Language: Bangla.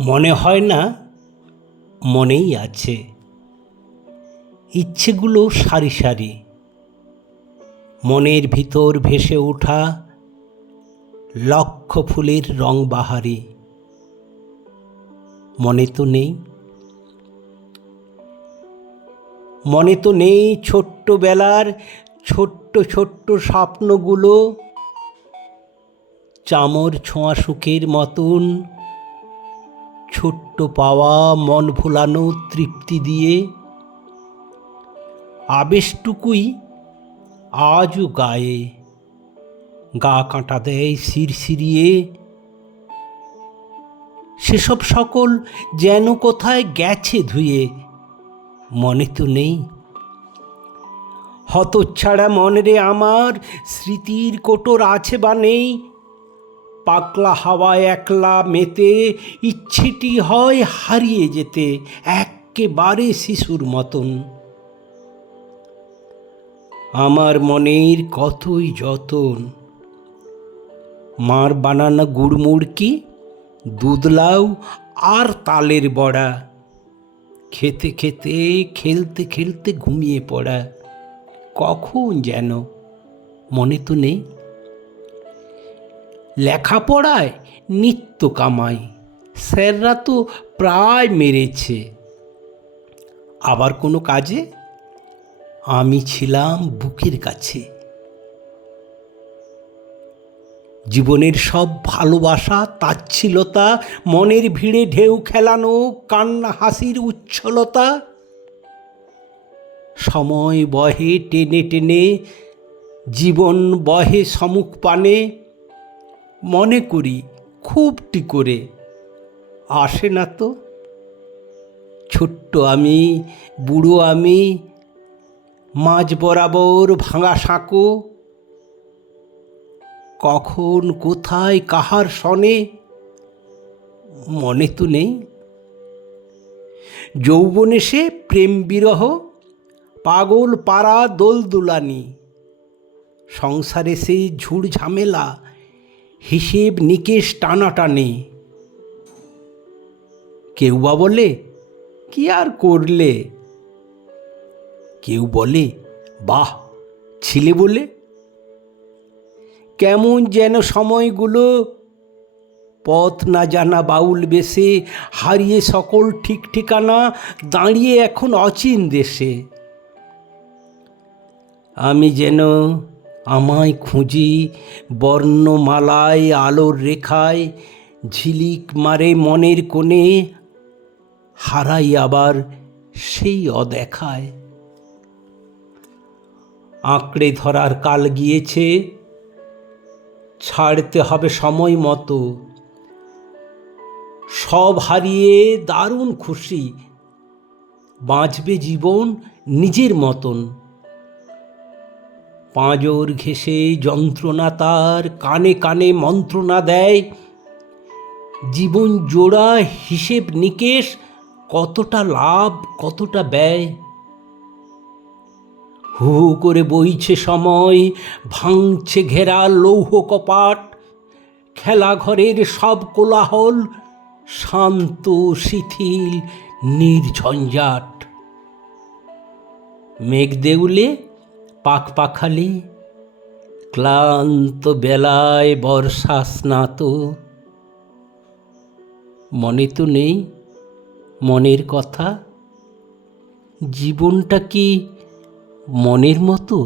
মনে হয় না, মনেই আছে। ইচ্ছেগুলো সারি সারি। মনের ভিতর ভেসে ওঠা লক্ষ ফুলের রং বাহারি। মনে তো নেই। মনে তো নেই ছোট্টবেলার ছোট্ট ছোট্ট স্বপ্নগুলো, চামর ছোঁয়া সুখের মতন ছোট্ট পাওয়া মন ভোলানো তৃপ্তি দিয়ে আবেশটুকুই আজও গায়ে। গা কাঁটা দেয় শিরশিরিয়ে সেসব সকল যেন কোথায় গেছে ধুয়ে, মনে তো নেই। হতচ্ছাড়া মনরে আমার স্মৃতির কোটর আছে বা নেই পাকলা হাওয়ায় একলা মেতে ইচ্ছেটি হয় হারিয়ে যেতে একেবারে শিশুর মতন। আমার মনের কতই যতন। মার বানানো গুড়মুড়কি দুধলাউ আর তালের বড়া। খেতে খেতে, খেলতে খেলতে ঘুমিয়ে পড়া। কখন যেন? মনে তো নেই। লেখাপড়ায় নিত্য কামাই। স্যাররা তো প্রায় মেরেছে। আবার কোনো কাজে? আমি ছিলাম বুকের কাছে। জীবনের সব ভালোবাসা, তাচ্ছিলতা, মনের ভিড়ে ঢেউ খেলানো, কান্না হাসির উচ্ছলতা। সময় বহে টেনে টেনে, জীবন বহে সমুখ পানে। মনে করি খুবটি করে। আসে না তো? ছোট্ট আমি, বুড়ো আমি, মাঝ বরাবর ভাঙা সাঁকো। কখন, কোথায়, কাহার সনে, মনে তো নেই। যৌবনে সে প্রেম বিরহ, পাগল পাড়া দোলদুলানি। সংসারে সেই ঝুড় ঝামেলা হিসেব নিকেশ টানাটানি। কেউ বা বলে, কি আর করলে? কেউ বলে, বাহ, ছিলে বলে? কেমন যেন সময়গুলো, পথ না জানা বাউল বেশে, হারিয়ে সকল ঠিক ঠিকানা, দাঁড়িয়ে এখন অচিন দেশে। আমি যেন আমায় খুঁজি, বর্ণমালায়, আলোর রেখায়, ঝিলিক মারে মনের কোণে, হারাই আবার সেই অদেখায়। আঁকড়ে ধরার কাল গিয়েছে, ছাড়তে হবে সময় মতো। সব হারিয়ে দারুণ খুশি, বাঁচবে জীবন নিজের মতন। পাঁজর ঘেসে যন্ত্রণা তার, কানে কানে মন্ত্রণা দেয়। জীবন জোড়া হিসেব নিকেশ, কতটা লাভ, কতটা ব্যয়। হু করে বইছে সময়, ভাঙছে ঘেরা লৌহ কপাট। খেলাঘরের সব কোলাহল, শান্ত শিথিল, নির্ঝঞ্ঝাট। মেঘ দেউলে পাক পাখালি ক্লান্ত বেলায় বর্ষা স্নাত। মনে তো নেই মনের কথা, জীবনটা কি মনের মতো?